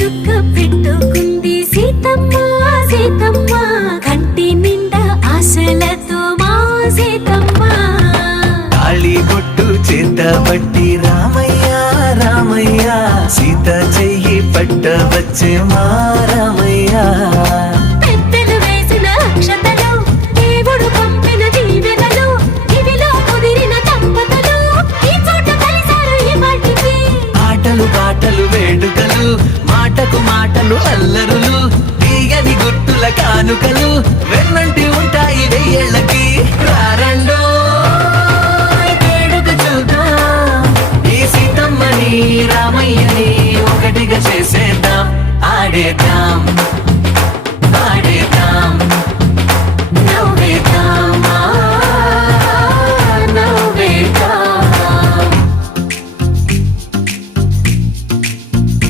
చుక్క పెట్టుకుంది సీతమ్మ సీతమ్మ కంటి నిండా ఆశలతో మా సీతమ్మ తాళి బొట్టు చేత పట్టి రామయ్య రామయ్య సీత చెయ్యి పట్ట వచ్చే మా రామయ్య పెద్దలు వేసిన అక్షతలు దేవుడు పంపిన దీవెనలు ఇవిలో కుదిరిన దంపతులు ఈ చోట కలిసారు ఈ పాటికి ఆటలు పాటలు వేడుకలు మాటకు మాటలు అల్లరులు తీయని గుర్తుల కానుకలు వెన్నంటి